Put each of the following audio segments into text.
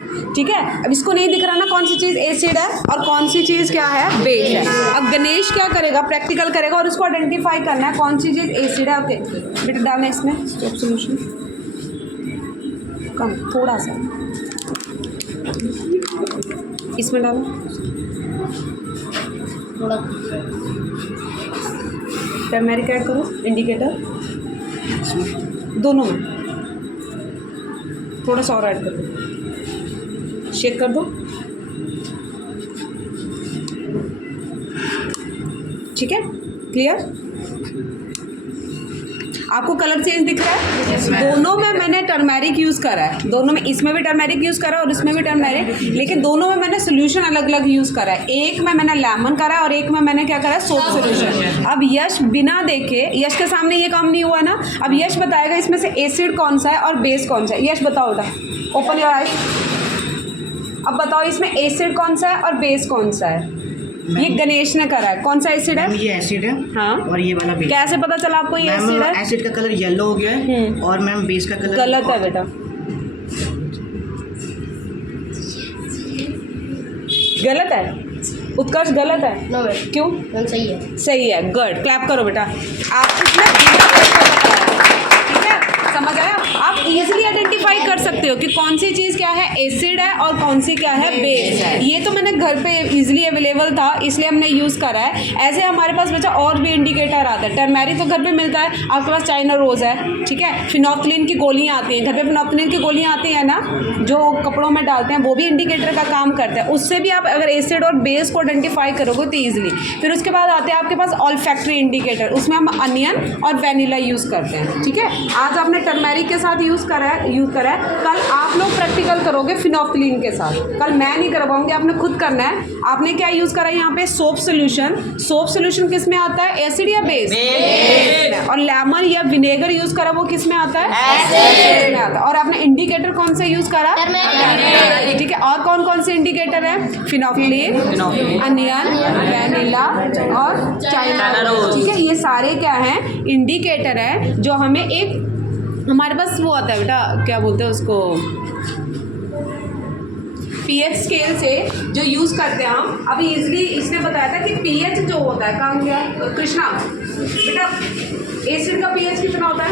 ठीक है। अब इसको नहीं दिख रहा ना कौन सी चीज़ एसिड है और कौन सी चीज़ क्या है, बेस है। अब गणेश क्या करेगा, प्रैक्टिकल करेगा और उसको आइडेंटिफाई करना है कौन सी चीज़ एसिड है। ओके बेटा डालना है इसमें स्टॉप सॉल्यूशन कम थोड़ा सा इसमें डालो थोड़ा टर्मेरिक ऐड करो, इंडिकेटर दोनों में थोड़ा सा और ऐड कर दो, शेक कर दो। ठीक है, क्लियर। आपको कलर चेंज दिख रहा है? दोनों में मैंने टर्मेरिक यूज़ करा है, दोनों में, इसमें भी टर्मेरिक यूज़ करा है और इसमें भी टर्मेरिक, लेकिन दोनों में मैंने सोल्यूशन अलग अलग यूज़ करा है। एक में मैंने लेमन करा है और एक में मैंने क्या करा है, सोप सोल्यूशन। अब यश बिना देखे, यश के सामने ये काम नहीं हुआ ना, अब यश बताएगा इसमें से एसिड कौन सा है और बेस कौन सा है। यश बताओ बेटा, ओपन योर आइज। अब बताओ इसमें एसिड कौन सा है और बेस कौन सा है। ये गणेश ने करा है, कौन सा एसिड है? ये एसिड है। हाँ, और ये वाला बेस। कैसे पता चला आपको ये एसिड है? एसिड का कलर येलो हो गया है और मैम बेस का कलर गलत है बेटा, गलत है उत्कर्ष, गलत है। नो बेटा, क्यों? सही है। सही है, गुड, क्लैप करो बेटा। आप इसमें ठीक है, समझ आया। आप इजीली आइडेंटिफाई कर सकते हो कि कौन सी चीज़ क्या है, एसिड है और कौन सी क्या है, बेस है। ये तो मैंने घर पे इजीली अवेलेबल था इसलिए हमने यूज़ करा है। ऐसे हमारे पास बच्चा और भी इंडिकेटर आता है। टर्मेरिक तो घर पे मिलता है, आपके पास चाइना रोज़ है, ठीक है। फिनोक्सिलिन की गोलियाँ आती हैं घर पे, फिनोक्सिलिन की गोलियाँ आती हैं ना जो कपड़ों में डालते हैं, वो भी इंडिकेटर का काम करता है। उससे भी आप अगर एसिड और बेस को आइडेंटिफाई करोगे तो ईजिली। फिर उसके बाद आते हैं आपके पास ऑल्फैक्टरी इंडिकेटर, उसमें हम अनियन और वेनिला यूज़ करते हैं, ठीक है। आज आपने टर्मेरिक के साथ यूज़ करा है, कल आप लोग प्रैक्टिकल करोगे फिनोक्सिलिन के साथ। कल मैं नहीं करवाऊंगी, आपने खुद करना है। आपने क्या यूज़ करा है यहाँ पे, सोप सोल्यूशन। सोप सोल्यूशन किस में आता है, एसिड या बेस? और लेमन या विनेगर यूज़ करा, वो किस में आता है, एसिड में आता है। और आपने इंडिकेटर कौन सा यूज़ करा, ठीक है। और कौन कौन से इंडिकेटर है, फिनोक्सिलिन, अनियन, वेनिला और चाइना रोज, ठीक है। ये सारे क्या हैं, इंडिकेटर है जो हमें एक, हमारे पास वो आता है बेटा, क्या बोलते हैं उसको, पीएच स्केल से जो यूज़ करते हैं हम। अभी इजीली इसने बताया था कि पीएच जो होता है, कहाँ गया कृष्णा बेटा, एसिड का पीएच कितना होता है,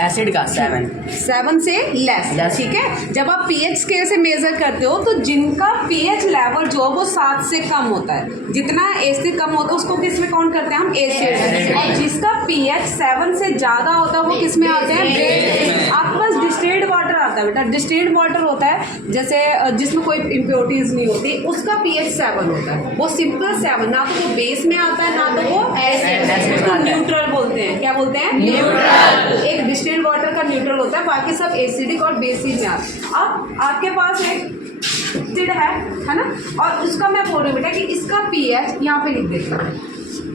एसिड का 7 से लेस, ठीक है। जब आप पीएच स्केल से मेजर करते हो तो जिनका पीएच लेवल जो है वो 7 से कम होता है, जितना एसिड कम होता है उसको किस में काउंट करते हैं हम, एसिड। और जिसका पीएच 7 से ज़्यादा होता है वो किस में आते हैं, बेस। आपके पास डिस्टिल्ड वाटर आता है बेटा, डिस्टिल्ड वाटर होता है जैसे जिसमें कोई इम्प्योरिटीज नहीं होती, उसका पीएच 7 होता है, वो सिंपल 7, ना तो वो बेस में आता है ना तो वो एसिड, उसको न्यूट्रल बोलते हैं। क्या बोलते हैं, न्यूट्रल। एक डिस्टिल्ड वाटर का न्यूट्रल होता है, बाकी सब एसिडिक और बेसिक में आते हैं। अब आपके पास एक एसिड है ना, और उसका मैं बोल रही हूँ बेटा कि इसका पीएच यहाँ पे लिख देती हूँ,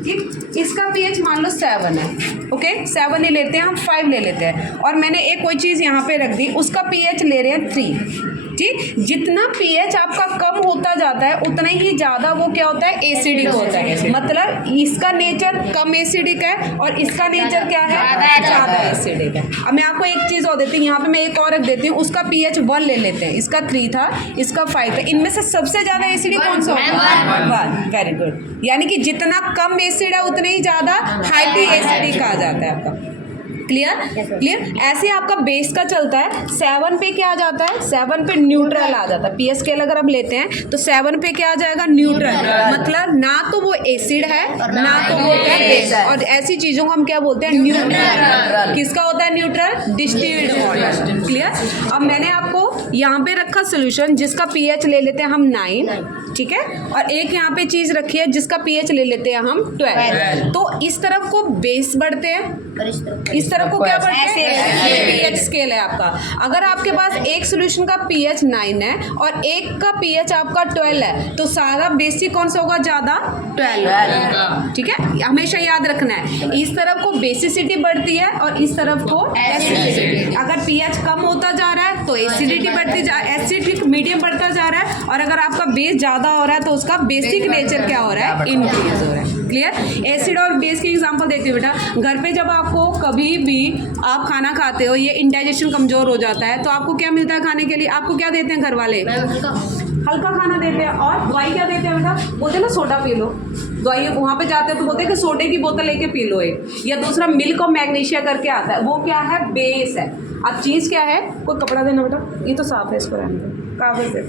ठीक। इसका पीएच मान लो 7 है, ओके, 7 नहीं लेते हैं हम, 5 ले लेते हैं। और मैंने एक कोई चीज़ यहाँ पे रख दी, उसका पीएच ले रहे हैं 3, ठीक। जितना पीएच आपका कम होता जाता है उतना ही ज़्यादा वो क्या होता है, एसिडिक होता है। मतलब इसका नेचर कम एसिडिक है और इसका नेचर क्या है, ज़्यादा एसिडिक है। अब मैं आपको एक चीज़ और देती हूँ, यहाँ पे मैं एक और रख देती हूँ, उसका पीएच 1 ले लेते हैं, इसका 3 था, इसका 5 था। इनमें से सबसे ज़्यादा एसिडिक कौन सा होगा, 1। वेरी गुड, यानी कि जितना कम एसिड है उतने ही ज़्यादा हाईली एसिडिक आ जाता है आपका। क्लियर। ऐसे आपका बेस का चलता है, 7 पे क्या आ जाता है, 7 पे न्यूट्रल आ जाता है। पीएच स्केल अगर हम लेते हैं तो 7 पे क्या आ जाएगा, न्यूट्रल। मतलब ना तो वो एसिड है ना तो वो बेस है, और ऐसी चीज़ों को हम क्या बोलते हैं, न्यूट्रल। किसका होता है न्यूट्रल, डिस्टिल्ड वाटर। क्लियर। अब मैंने आपको यहाँ पे रखा सोल्यूशन जिसका पीएच ले लेते हैं हम 9, ठीक है, और एक यहाँ पे चीज़ रखी है जिसका पीएच ले लेते हैं हम 12। तो इस तरफ को बेस बढ़ते हैं, इस तरफ को क्या बढ़ते हैं, ये पीएच स्केल है आपका। अगर आपके पास एक सोल्यूशन का पीएच 9 है और एक का पीएच आपका 12 है तो सारा बेसिक कौन सा होगा, ज़्यादा 12, ठीक है। हमेशा याद रखना है, इस तरफ को बेसिसिटी बढ़ती है और इस तरफ को एसिडिटी। अगर पीएच कम होता जा रहा है तो एसिडिटी बढ़ती एसिडिक मीडियम बढ़ता जा रहा है, और अगर आपका बेस ज़्यादा हो रहा है तो उसका बेसिक नेचर क्या हो रहा है, इंक्रीज हो रहा है। क्लियर। एसिड और बेस की एग्जांपल देती हूँ बेटा। घर पे जब आपको कभी भी आप खाना खाते हो, ये इंडाइजेशन कमज़ोर हो जाता है, तो आपको क्या मिलता है खाने के लिए? आपको क्या देते हैं घर वाले? हल्का खाना देते हैं। और दवाई क्या देते हैं बेटा? बोलते हैं ना सोडा पी लो। दवाई वहाँ पे जाते हैं तो बोलते हैं कि सोडे की बोतल लेके पी लो एक। या दूसरा मिल्क और मैग्नीशिया करके आता है, वो क्या है? बेस है। अब चीज़ क्या है? कोई कपड़ा देना बेटा, ये तो साफ है, इसको रहने दो, कागज दे।